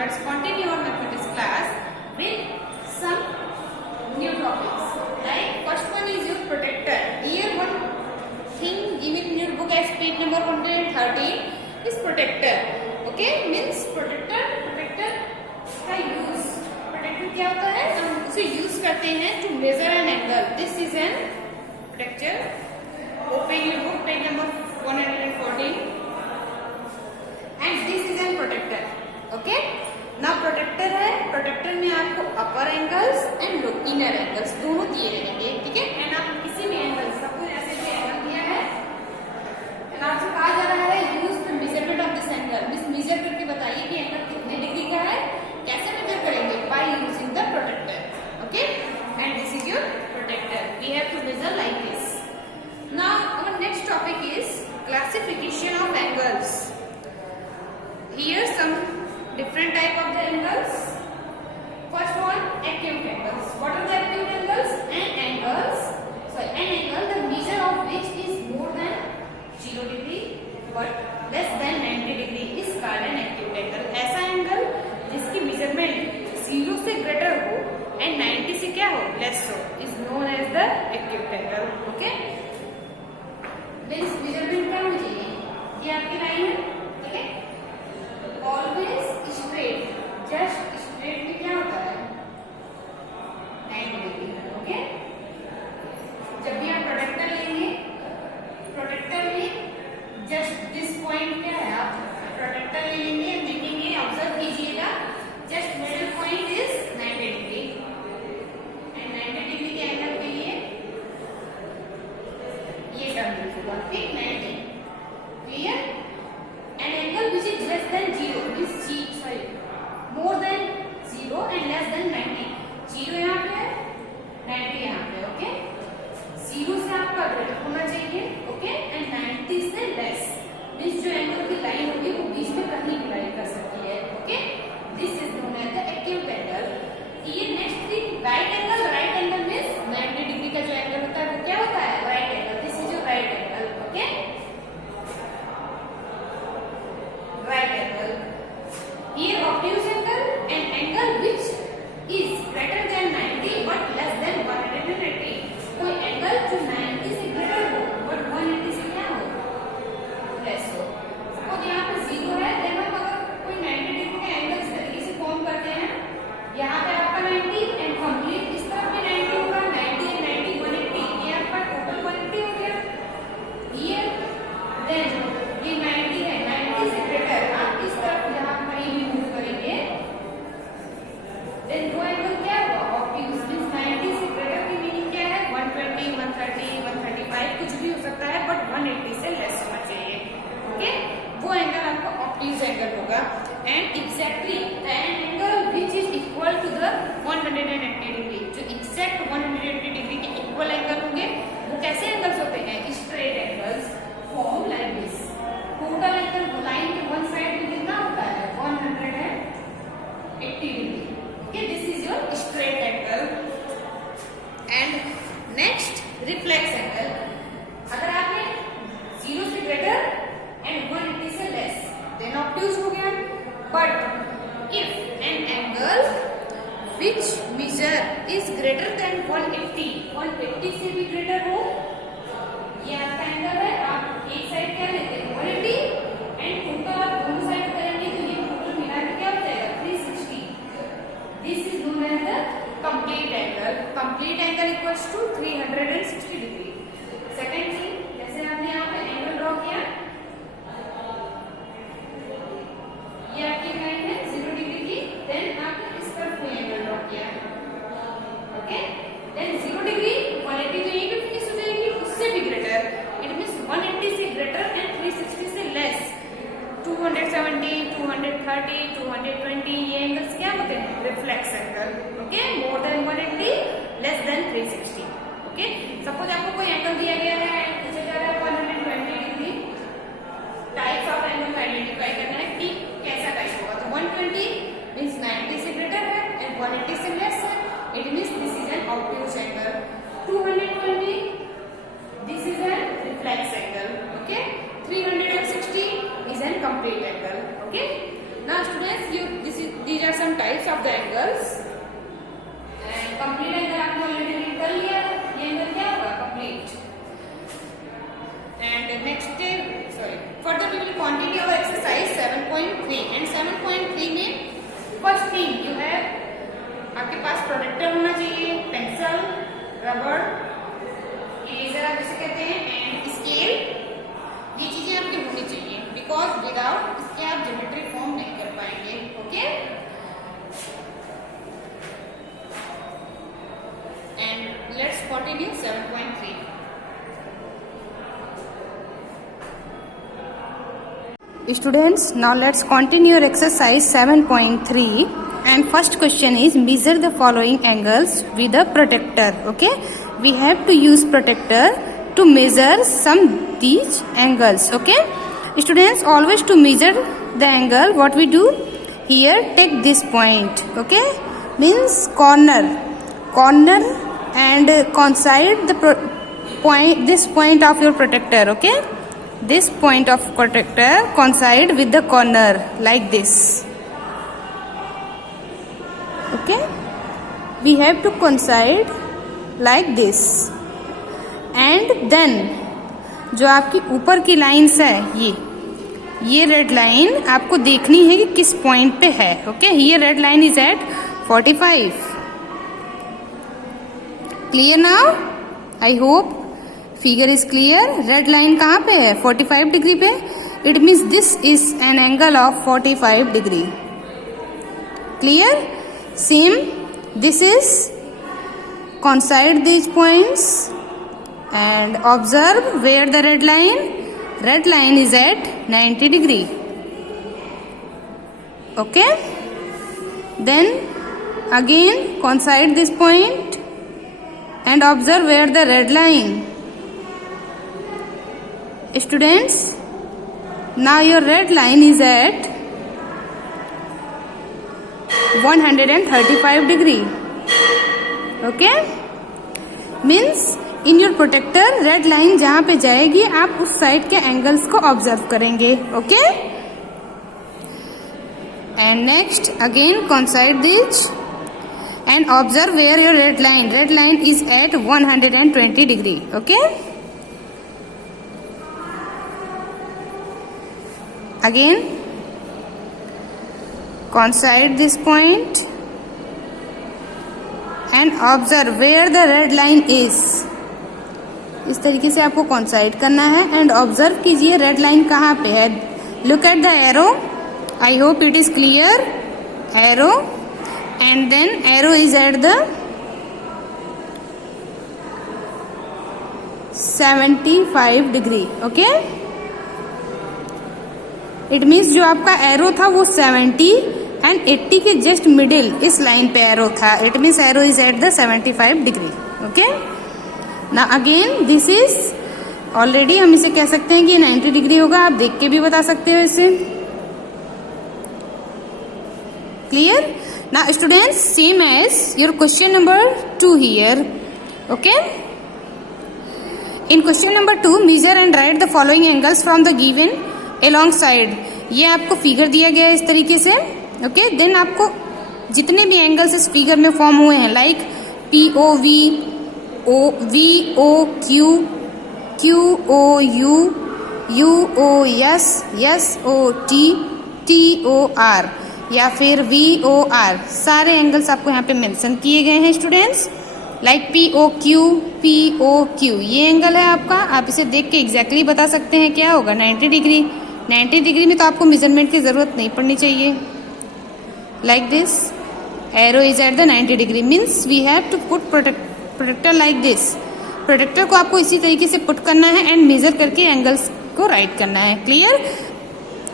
let's continue our mathematics class with some new topics. Like first one is your protector. Here one thing given in your book as page number 113 is protector. Okay, means protector का use. Protector क्या होता है? हम उसे use करते हैं to measure an angle. This is an protector. Open your book page number 114. And this is an protector. Okay. Now protector है, protector में आपको upper angles and inner angles दोनों दिए रहेंगे, ठीक है? And आप किसी भी एंगल, सबको ऐसे भी एंगल दिया है, and आपसे कहा जा रहा है use the measurement of this angle. measure करके बताइए कि एंगल कितने डिग्री का है, कैसे मेजर करेंगे? By using the protector. Okay? And this is your protector. We have to measure like this. Now our next topic is classification of angles. Here some different type of the angles. First one, acute angles. What are the acute angles? An angle the measure of which is more than 0 degree but less than 90 degree is called an acute angle. ऐसा angle जिसकी measurement 0 से greater हो and 90 से क्या हो, less हो, is known as the acute angle. Okay? Means measurement क्या होनी चाहिए? ये आपकी लाइन है, ठीक है? Always straight. Just straight में क्या होता है? 90 डिग्री. Okay? जब भी आप प्रोटेक्टर लेंगे, प्रोटेक्टर में जस्ट दिस पॉइंट क्या है, आप प्रोटेक्टर ले लेंगे, देखेंगे, ऑब्जर्व कीजिएगा, just middle point is 90 degree and 90 degree के एंगल के लिए ये टर्म लिखूंगा, ठीक? 90. Clear? An angle which is less than 0 is more than 0 and less than 90. 0 यहाँ पे है, 90 यहाँ पे. ओके, 0 से आपका ग्रेटर होना चाहिए, ओके, एंड 90 से लेस. मीन्स जो एंगल की लाइन होगी वो बीच में कहीं भी लाइन कर सकती है. Okay, this is known as the acute angle. ये next thing, right angle. Right angle means 90 degree का जो एंगल होता है वो क्या होता है? Right angle. This is your right angle. Okay, right angle. Here obtuse angle, an angle which is greater than 90 but less than 180. कोई angle जो 90 से ग्रेटर हो but 180 से क्या हो, लेस हो. सपोज यहाँ पे 0 है, देन हम अगर कोई 90 डिग्री का एंगल इस तरीके से फॉर्म करते हैं, यहाँ पे आपका 90 एंड कंप्लीट इस तरफ भी 90 होगा, 90 एंड 90 180, ये आपका टोटल 180 हो गया. ये देन ये 90 है, 90 से ग्रेटर आप इस तरफ यहाँ कहीं भी मूव करेंगे, देन वो एंगल क्या होगा? ऑब्ट्यूज. मींस 90 से ग्रेटर की मीनिंग क्या है? 120, 130, 135 कुछ भी हो सकता है बट 180 से लेस होना चाहिए. ओके, वो एंगल आपका ऑब्ट्यूज एंगल होगा. And exactly an angle which is equal to the 180 degree. जो एग्जैक्ट 180 डिग्री के इक्वल एंगल होंगे वो कैसे एंगल्स होते हैं? Straight angles form like this. Total angle line के वन साइड में कितना होता है? 180 degree. Okay, this is your straight angle. And next, reflex angle. अगर आपने 0 से ग्रेटर एंड 180 से लेस, देन ऑब्ट्यूज हो गया. But if an angle which measure is greater than 180 से भी ग्रेटर हो, ये आपका एंगल है, आप एक साइड क्या लेते हैं? 180 एंड टोटल आप दोनों साइड करेंगे तो ये टोटल मिला के क्या हो जाएगा? 360. This is known as the complete angle. Complete angle equals to 360 degree. Second thing, जैसे आपने यहाँ पे एंगल ड्रॉ किया, ये आपकी लाइन है 0 डिग्री की, देन आपने इस तरफ कोई एंगल ड्रॉ किया, ओके, देन 0 डिग्री 180 तो यही फिनिश हो जाएगी, उससे भी ग्रेटर. इट मींस 180 से ग्रेटर एंड 360 से लेस. 270, 230, 220 ये एंगल्स क्या होते हैं? Reflex angle. Okay, more than 180, less than 360. Okay, suppose आपको कोई एंगल दिया गया है, पूछा जा रहा है 120 डिग्री. टाइप्स ऑफ एंगल को आइडेंटिफाई करना है कि कैसा टाइप होगा. तो 120 मींस 90 से ग्रेटर है एंड 180 से लेस है. It means this is N obtuse angle. 220 this is a reflex angle. Okay, 360 is an complete angle. Okay, now students, these these are some types of the angles. And complete angle आपने already कर लिया, ये angle क्या होगा? Complete. And next, further we will continue our exercise 7.3. And 7.3 में first thing you have, आपके पास protector होना चाहिए, पेंसिल, रबर, इरेजर आप जिसे कहते हैं, एंड स्केल. ये चीजें आपकी होनी चाहिए, बिकॉज विदाउट इसके आप ज्योमेट्री फॉर्म नहीं कर पाएंगे. Okay, and let's continue 7.3. Students, now let's continue your exercise 7.3, and first question is measure the following angles with a protractor. Okay, we have to use protractor to measure some these angles. Okay, students, always to measure the angle, what we do here, take this point. Okay, means corner and coincide the point, this point of your protractor. Okay, this point of protractor coincide with the corner like this. Okay, we have to coincide like this. And then जो आपकी ऊपर की lines है, ये red line आपको देखनी है कि किस पॉइंट पे है. ओके, ये red line is at 45. Clear now? I hope figure is clear. Red line कहाँ पे है? 45 डिग्री पे. It means this is an angle of 45 degree. Clear? Same this is coincide these points and observe where the red line is at 90 degree. Okay, then again coincide this point and observe where the red line. Students, now your red line is at 135 degree. Okay, means in your protractor red line जहां पे जाएगी आप उस side के angles को observe करेंगे. Okay, and next again coincide this and observe where your red line is at 120 degree. Okay, again coincide this point and observe where the red line is. इस तरीके से आपको coincide करना है and observe कीजिए red line कहाँ पे है. Look at the arrow. I hope it is clear. Arrow, and then arrow is at the 75 degree. Okay, it means जो आपका arrow था वो 70 and 80 के जस्ट मिडिल इस लाइन पे एरो था. It means arrow is at the 75 degree. Okay, ना again this is already हम इसे कह सकते हैं कि 90 डिग्री होगा. आप देख के भी बता सकते हो इसे. क्लियर? ना students, same as your question number 2 here. Okay, in question number 2 measure and write the following angles from the given along side. ये आपको फिगर दिया गया है इस तरीके से. ओके, देन आपको जितने भी एंगल्स इस फिगर में फॉर्म हुए हैं like POV, VO, QOU, UOS, SOT, TOR या फिर VOR, सारे एंगल्स आपको यहाँ पे मेंशन किए गए हैं स्टूडेंट्स. लाइक POQ, ये एंगल है आपका. आप इसे देख के एग्जैक्टली बता सकते हैं क्या होगा. 90 डिग्री. 90 डिग्री में तो आपको मेजरमेंट की जरूरत नहीं पड़नी चाहिए. Like this, arrow is at the 90 degree, means we have to put protector like this. Protractor को आपको इसी तरीके से पुट करना है एंड मेजर करके एंगल्स को राइट करना है. Clear?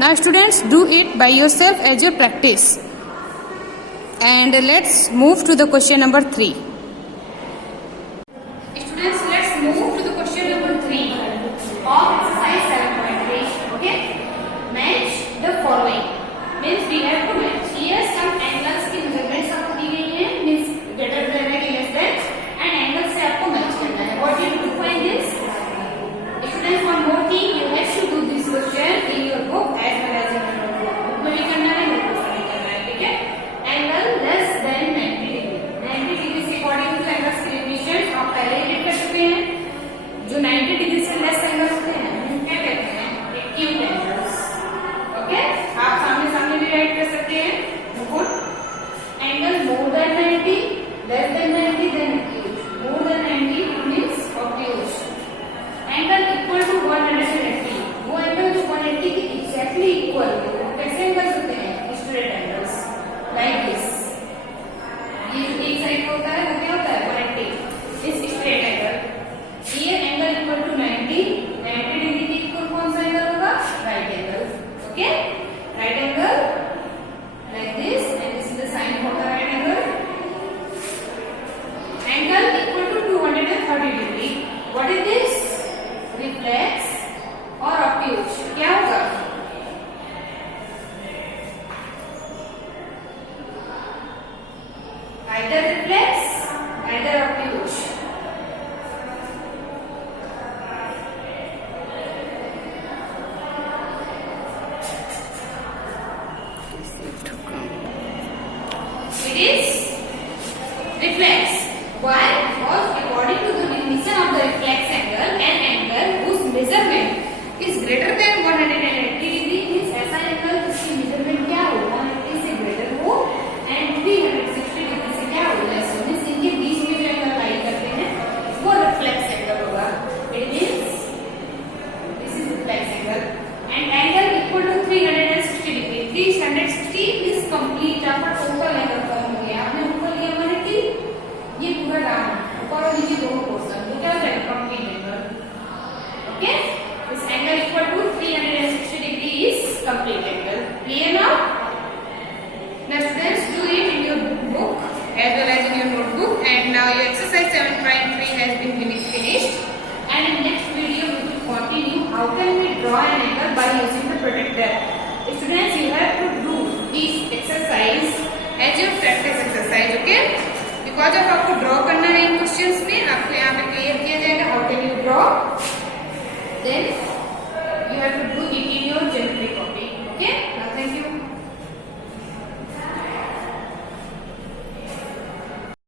Now students, do it by yourself as your practice. And let's move to the question number 3. Students, let's move to the question number 3 of exercise 7.3. Okay, match the following. Means we have to match. Here some angles की measurements आपको दी गई है. Means greater than है कि less than, and angles से आपको match करना है. What you have to find this? Students, one more thing, you have to do this question in your book as well as in your notebook. Book में भी करना है, notebook में भी करना है. ठीक है? neither reflex, neither obtuse. It is reflex. Why? Because according to the definition of the reflex angle, an angle whose measurement is greater than 180 degree means ऐसा एंगल जिसकी मेजरमेंट क्या हो 180 से ग्रेटर हो एंड 360 डिग्री से क्या हो less हो मींस इनके बीच में जो एंगल लाई करते हैं वो रिफ्लेक्स एंगल होगा. It means this is reflex angle and angle equal to 360 degree. 360 is complete आपका टोटल एंगल फॉर्म हो गया. आपने ऊपर लिया 180 ये पूरा डाउन ऊपर और नीचे दोनों पोर्शन तो क्या हो जाएगा complete angle. Okay this angle equal to 360 degree is complete angle. Clear now? Now students do it in your book as well as in your notebook. And now your exercise 7.3 has been finished. And in next video we will continue how can we draw an angle by using the protractor. Students, you have to do this exercise as your practice exercise. Okay? Because of आपको draw करना है इन questions में आपको यहाँ पे clear किया जाएगा how can you draw. Then